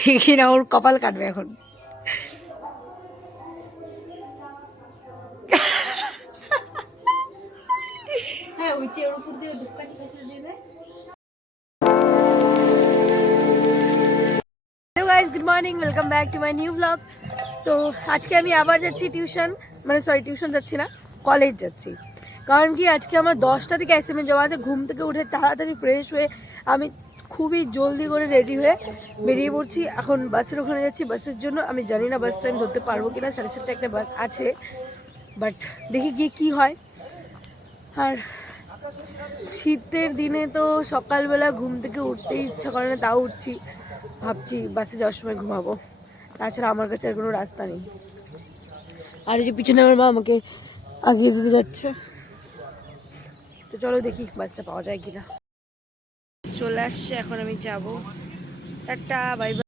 দেখি না ওর কপাল কাটবে এখন। হ্যাঁ ওই চেয়ার উপর দিয়ে ঢুকানি দিয়ে দেয়। Hello guys good morning welcome back to my new blog তো আজকে আমি আবার যাচ্ছি টিউশন মানে সরি টিউশন যাচ্ছি না কলেজ যাচ্ছি। কারণ কি আজকে আমার দশটা থেকে এস এম এ জমা আছে ঘুম থেকে উঠে তাড়াতাড়ি ফ্রেশ হয়ে আমি খুবই জলদি করে রেডি হয়ে বেরিয়ে পড়ছি। এখন বাসের ওখানে যাচ্ছি। বাসের জন্য আমি জানি না বাসটা আমি ধরতে পারব কিনা। সাড়ে সাতটা একটা বাস আছে। বাট দেখি গিয়ে কী হয়। আর শীতের দিনে তো সকালবেলা ঘুম থেকে উঠতে ইচ্ছা করে না। তাও উঠছি। ভাবছি বাসে যাওয়ার সময় ঘুমাবো। তাছাড়া আমার কাছে আর কোনো রাস্তা নেই। আর এই যে পিছনে আমার মা আমাকে আগিয়ে দিতে যাচ্ছে। তো চলো দেখি বাসটা পাওয়া যায় কিনা। চলে আসছে, এখন আমি যাব। টাটা বাই বাই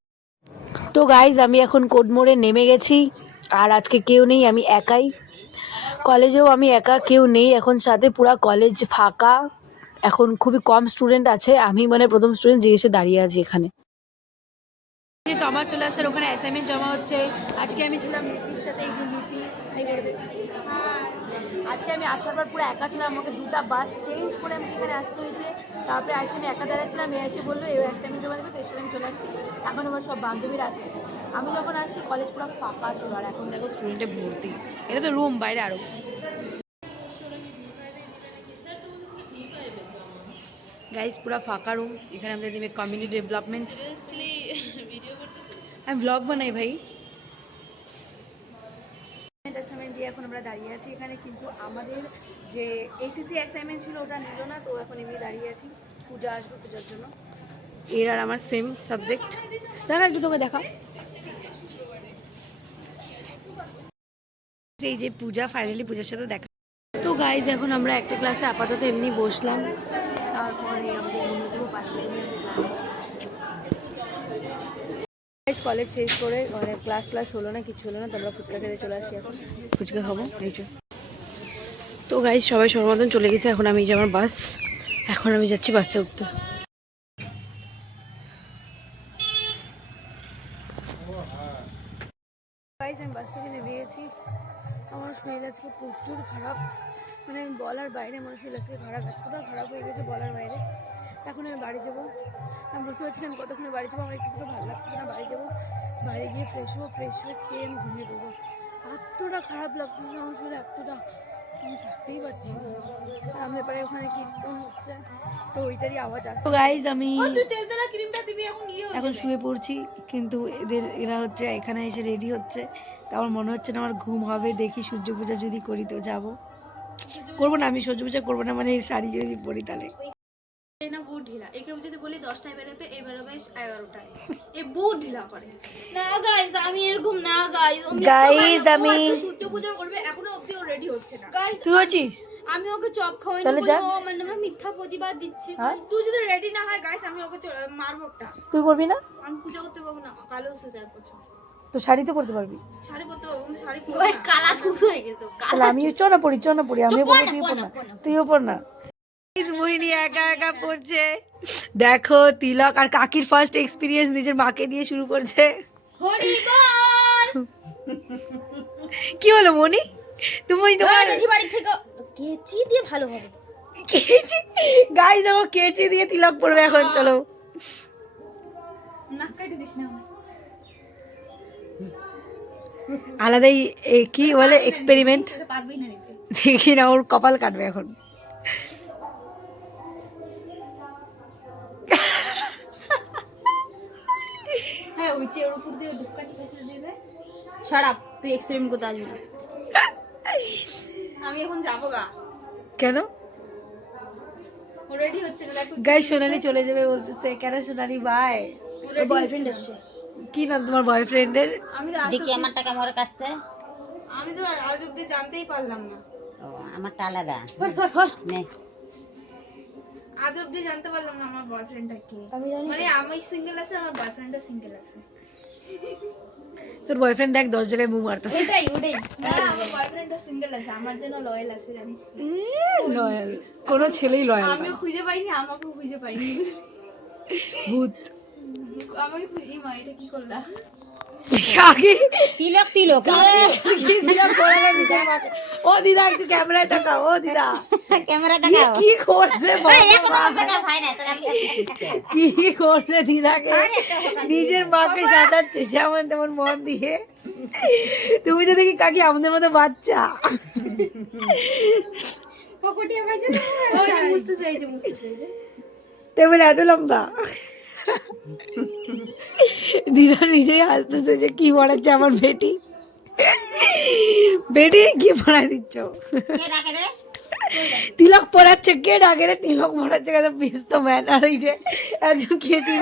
তো গাইজ আমি এখন কোডমোড়ে নেমে গেছি, আর আজকে কেউ নেই, আমি একাই। কলেজেও আমি একা, কেউ নেই। এখন সাথে পুরা কলেজ ফাঁকা। এখন খুবই কম স্টুডেন্ট আছে। আমি মানে প্রথম স্টুডেন্ট যে এসে দাঁড়িয়ে আছি এখানে। তো আমার চলে আসার ওখানে অ্যাসাইনমেন্ট জমা হচ্ছে, আজকে আমি ছিলাম লিপির সাথে, এই যে লিপি দে। আজকে আমি আসার পর পুরো একা ছিলাম, আমাকে দুটা বাস চেঞ্জ করে আমাকে এখানে আসতে হয়েছে। তারপরে এসে আমি একা দাঁড়াচ্ছিলাম এ এসে বলল, এই অ্যাসাইনমেন্ট জমা দেবে, তো এসে আমি চলে আসছি। এখন আমার সব বান্ধবীরা আসতেছে আমি যখন আসি কলেজ পুরো ফাঁকা ছিল, আর এখন দেখো স্টুডেন্টে ভর্তি। এটা তো রুম বাইরে আরও গাইজ পুরো ফাঁকা রুম এখানে আমাদের দিবে কমিউনিটি ডেভেলপমেন্ট আমি ব্লগ বানাই ভাই। অ্যাসাইনমেন্ট দিয়ে এখন আমরা দাঁড়িয়ে আছি এখানে, কিন্তু আমাদের যে এসিসি অ্যাসাইনমেন্ট ছিল ওটা নিল না, তো এখন এমনি দাঁড়িয়ে আছি। পূজা আসবে পূজার জন্য। এর আর আমার সেম সাবজেক্ট দেখা একটু তোকে দেখা এই যে পূজা ফাইনালি পূজার সাথে দেখা। তো গাইজ এখন আমরা একটা ক্লাসে আপাতত এমনি বসলাম। তারপরে আমাদের অন্যতম পাশে কলেজ শেষ করে মানে ক্লাস ক্লাস হলো না, কিছু হলো না তোমরা ফুচকা খেতে চলে আসি এখন। ফুচকা খাব, এই যে। তো গাইজ সবাই সবার চলে গেছে, এখন আমি যে আমার বাস। এখন আমি যাচ্ছি বাসে উঠতে। গাইজ আমি বাস থেকে নেমে গেছি। আমার শরীর আজকে প্রচুর খারাপ। মানে বলার বাইরে, আমার শরীর আজকে খারাপ, এতটা খারাপ হয়ে গেছে বলার বাইরে। এখন আমি বাড়ি যাব। আমি বুঝতে পারছি না আমি কতক্ষণে বাড়ি যাব আমার একটু ভালো লাগছে না বাড়ি যাব। বাড়ি গিয়ে ফ্রেশ হব ফ্রেশ হয়ে খেয়ে আমি ঘুমিয়ে পড়ব। এতটা খারাপ লাগতেছে আমার শরীরে এতটা। আমি থাকতেই পারছি না। আর আমাদের পাড়ায় ওখানে কীর্তন হচ্ছে? তো ওইটারই আওয়াজ আসছে। গাইজ আমি তুই তেলতলা ক্রিমটা দিবি এখন ইয়ে এখন শুয়ে পড়ছি কিন্তু এদের এরা হচ্ছে এখানে এসে রেডি হচ্ছে। তো আমার মনে হচ্ছে না আমার ঘুম হবে দেখি সূর্য পূজা যদি করি তো যাব। করব না আমি সূর্য পূজা করব না মানে এই শাড়ি যদি পরি তাহলে। এই না বহুত ঢিলা। একে যদি বলি দশটায় বেরোতে এই বেরোবে এগারোটায়। এ বহুত ঢিলা করে। না গাইস আমি এরকম না গাইস Guys, আমি- সূর্য পূজা করবে এখনও অবধি ও রেডি হচ্ছে না। গাইস তুই হচ্ছিস? আমি ওকে চপ খাওয়াই না বলে ও আমার নামে মিথ্যা প্রতিবাদ দিচ্ছে হ্যাঁ? তুই যদি রেডি না হয় গাইস আমি ওকে মারবো একটা। তুই করবি না? আমি পূজা করতে পারব না কালো এসে যায় প্রচুর তো শাড়ি তো পরতে পারবি? শাড়ি পরতে পারব শাড়ি পরবো কালা ঠুস হয়ে গেছে কালা আমিও পড়ি চ না পড়ি আমিও পর পড়ব না, তুইও পর পড় না, মোহিনী একা একা পড়ছে। দেখো তিলক আর কাকির ফার্স্ট এক্সপিরিয়েন্স নিজের মাকে দিয়ে শুরু করছে। হরি বল! কি হলো মনি তুমি তোমার জেঠি বাড়ি থেকে কেচি দিয়ে ভালো হবে। কেচি? গাই দেখো কেচি দিয়ে তিলক পড়বে এখন চলো। নাক কাটে দিস না আলাদাই কি বলে এক্সপেরিমেন্ট দেখি না ওর কপাল কাটবে এখন। হ্যাঁ ওই চেয়ার উপর দিয়ে দিয়ে দেয়। তুই এক্সপেরিমেন্ট করতে আসবি না। আমি এখন যাব গা। কেন? রেডি হচ্ছে না দেখো গাই সোনালি চলে যাবে বলতেছে কেন সোনালি বাই বয়ফ্রেন্ড কি নাম তোমার বয়ফ্রেন্ডের আমি তো আজ দেখি আমার টাকা আমি তো আজ অব্দি জানতেই পারলাম না। ও আমারটা আলাদা। নে। আজ অব্দি জানতে পারলাম না আমার বয়ফ্রেন্ডটা কি। মানে আমি সিঙ্গেল আছে আমার বয়ফ্রেন্ডও সিঙ্গেল আছে। তোর বয়ফ্রেন্ড দেখ দশ জায়গায় মুখ মারতেছে। ওটাই ওটাই। না আমার বয়ফ্রেন্ডও সিঙ্গেল আছে আমার জন্য লয়াল আছে জানিস লয়াল কোনো ছেলেই লয়াল আমিও খুঁজে পাইনি আমাকেও খুঁজে পাইনি। ভূত। আমি এই মা এটা কি করলা? আগে তিলক তিলক। ও দিদা একটু ক্যামেরায় তাকাও ও দিদা। ক্যামেরা কি- দেখাও কি করছে কি করছে দিদাকে? নিজের মাকে সাজাচ্ছে যেমন তেমন মন দিয়ে। তুমি তো দেখি কাকি আমাদের মতো বাচ্চা। পকটিয়া বাজে ওই বুঝতে চাইছে বুঝতে চাইছে টেবিল এত লম্বা। দিদা নিজেই হাসতেছে যে কি পড়াচ্ছে আমার বেটি। বেটি কি পড়া দিচ্ছ? তিলক পড়াচ্ছে কে ডাকে রে? তিলক পড়াচ্ছে কেন? পিস তো ম্যান আর এই যে একজন খেয়েছি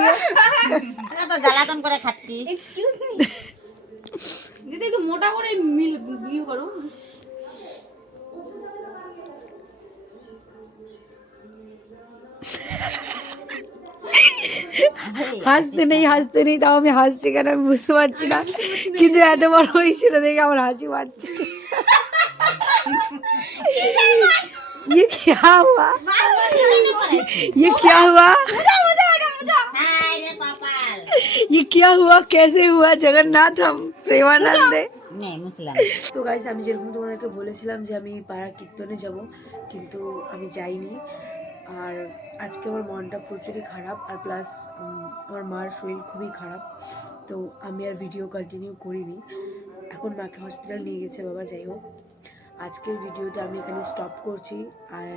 তো জ্বালাতন করে মি দিদি একটু মোটা করে মিল ইয়ে করো। হাসতে নেই হাসতে নেই তাও আমি হাসছি কেন আমি বুঝতে পারছি না কিন্তু এত বড় হয়েছিল দেখে আমার হাসি পাচ্ছে ये क्या हुआ ये क्या हुआ হাই রে কপাল ये क्या हुआ कैसे हुआ जगन्नाथ हम प्रेमानंदे নে মুসলাম তো গাইস আমি যেরকম তোমাদেরকে বলেছিলাম যে আমি পাড়া কীর্তনে যাব কিন্তু আমি যাইনি আর আজকে আমার মনটা প্রচুরই খারাপ আর প্লাস আমার মার শরীর খুবই খারাপ, তো আমি আর ভিডিও কন্টিনিউ করিনি। এখন মাকে হসপিটাল নিয়ে গেছে বাবা, যাই হোক। আজকের ভিডিওটা আমি এখানে স্টপ করছি আর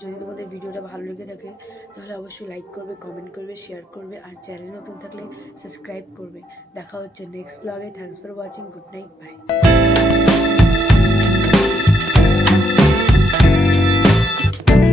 যদি তোমাদের ভিডিওটা ভালো লেগে থাকে, তাহলে অবশ্যই লাইক করবে কমেন্ট করবে শেয়ার করবে আর চ্যানেল নতুন থাকলে সাবস্ক্রাইব করবে। দেখা হচ্ছে নেক্সট ব্লগে thanks for watching good night bye